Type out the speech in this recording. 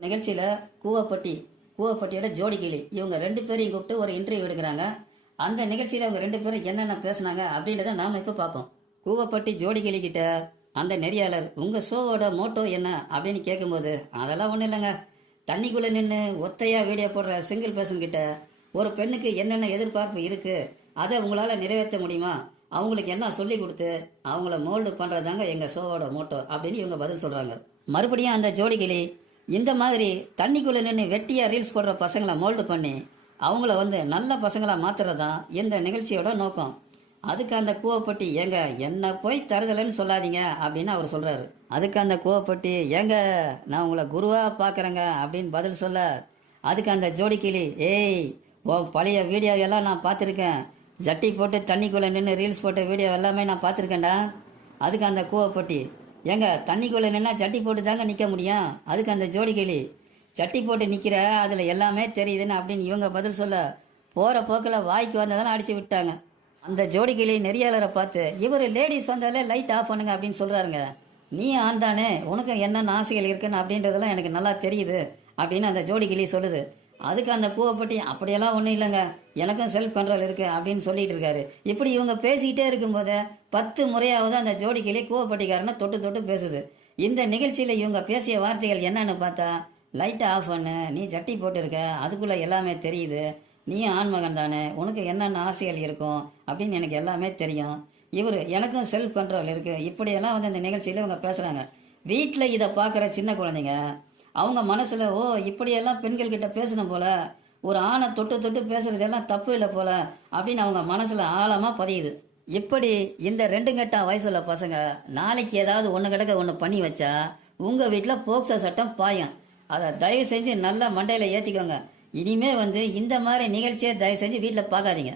நிகழ்ச்சியில் கூவப்பட்டியோட ஜோடி கிளி இவங்க ரெண்டு பேரையும் கூப்பிட்டு ஒரு இன்டர்வியூ எடுக்கிறாங்க. அந்த நிகழ்ச்சியில் அவங்க ரெண்டு பேரும் என்னென்ன பேசுனாங்க அப்படின்றத நாம் இப்போ பார்ப்போம். கூவப்பட்டி ஜோடி கிளி கிட்ட அந்த நெறியாளர் உங்கள் ஷோவோட மோட்டோ என்ன அப்படின்னு கேட்கும்போது, அதெல்லாம் ஒன்றும் இல்லைங்க, தண்ணிக்குள்ளே நின்று ஒத்தையாக வீடியோ போடுற சிங்கிள் பர்சன் கிட்ட ஒரு பெண்ணுக்கு என்னென்ன எதிர்பார்ப்பு இருக்குது அதை உங்களால் நிறைவேற்ற முடியுமா, அவங்களுக்கு எல்லாம் சொல்லி கொடுத்து அவங்கள மோல்டு பண்ணுறதாங்க எங்கள் ஷோவோட மோட்டோ அப்படின்னு இவங்க பதில் சொல்கிறாங்க. மறுபடியும் அந்த ஜோடி கிளி இந்த மாதிரி தண்ணிக்குள்ளே நின்று வெட்டியாக ரீல்ஸ் போடுற பசங்களை மோல்டு பண்ணி அவங்கள நல்ல பசங்களாக மாற்றுறதான் இந்த நிகழ்ச்சியோட நோக்கம். அதுக்கு அந்த கூவப்பட்டி ஏங்க என்ன போய் தருதலைன்னு சொல்லாதீங்க அப்படின்னு அவர் சொல்கிறாரு. அதுக்கு அந்த கூவப்பட்டி ஏங்க நான் உங்களை குருவாக பார்க்குறேங்க அப்படின்னு பதில் சொல்ல, அதுக்கு அந்த ஜோடி கிளி ஏய் ஓ பழைய வீடியோவெல்லாம் நான் பார்த்துருக்கேன், ஜட்டி போட்டு தண்ணிக்குள்ளே நின்று ரீல்ஸ் போட்ட வீடியோ எல்லாமே நான் பார்த்துருக்கேன்டா. அதுக்கு அந்த கூவப்பட்டி ஏங்க தண்ணிக்குள்ளே நின்னா ஜட்டி போட்டு தாங்க நிற்க முடியும். அதுக்கு அந்த ஜோடி கிளி ஜட்டி போட்டு நிற்கிற அதில் எல்லாமே தெரியுதுன்னு அப்படின்னு இவங்க பதில் சொல்ல, போகிற போக்கில் வாய்க்கு வந்ததெல்லாம் அடித்து விட்டாங்க. அந்த ஜோடி கிளி நெறியாளரை பார்த்து இவர் லேடிஸ் வந்தாலே லைட் ஆஃப் பண்ணுங்க அப்படின்னு சொல்கிறாருங்க. நீ ஆண் தானே, உனக்கு என்னென்ன ஆசைகள் இருக்குன்னு அப்படின்றதெல்லாம் எனக்கு நல்லா தெரியுது அப்படின்னு அந்த ஜோடி கிளி சொல்லுது. அதுக்கு அந்த கூவப்பட்டி அப்படியெல்லாம் ஒன்றும் இல்லைங்க, எனக்கும் செல்ஃப் கண்ட்ரோல் இருக்குது அப்படின்னு சொல்லிட்டு இருக்காரு. இப்படி இவங்க பேசிக்கிட்டே இருக்கும்போது 10 முறையாவது அந்த ஜோடி கிளி கூவப்பட்டிக்காரனை தொட்டு தொட்டு பேசுது. இந்த நிகழ்ச்சியில் இவங்க பேசிய வார்த்தைகள் என்னன்னு பார்த்தா, லைட்டை ஆஃப் பண்ணு, நீ ஜட்டி போட்டுருக்க, அதுக்குள்ளே எல்லாமே தெரியுது, நீ ஆண்மகன் தானே, உனக்கு என்னென்ன ஆசைகள் இருக்கும் அப்படின்னு எனக்கு எல்லாமே தெரியும், இவர் எனக்கும் செல்ஃப் கண்ட்ரோல் இருக்குது, இப்படியெல்லாம் இந்த நிகழ்ச்சியில் இவங்க பேசுகிறாங்க. வீட்டில் இதை பார்க்குற சின்ன குழந்தைங்க அவங்க மனசில் ஓ இப்படியெல்லாம் பெண்கள் கிட்ட பேசணும் போல, ஒரு ஆணை தொட்டு தொட்டு பேசுறதெல்லாம் தப்பு இல்லை போல அப்படின்னு அவங்க மனசில் ஆழமாக பதியுது. இப்படி இந்த 2 கட்டா வயசுள்ள பசங்க நாளைக்கு ஏதாவது ஒன்று கிடக்க ஒன்று பண்ணி வச்சா உங்கள் வீட்டில் போக்சோ சட்டம் பாயும். அதை தயவு செஞ்சு நல்லா மண்டையில் ஏற்றிக்கோங்க. இனிமே இந்த மாதிரி நிகழ்ச்சியை தயவு செஞ்சு வீட்டில் பார்க்காதீங்க.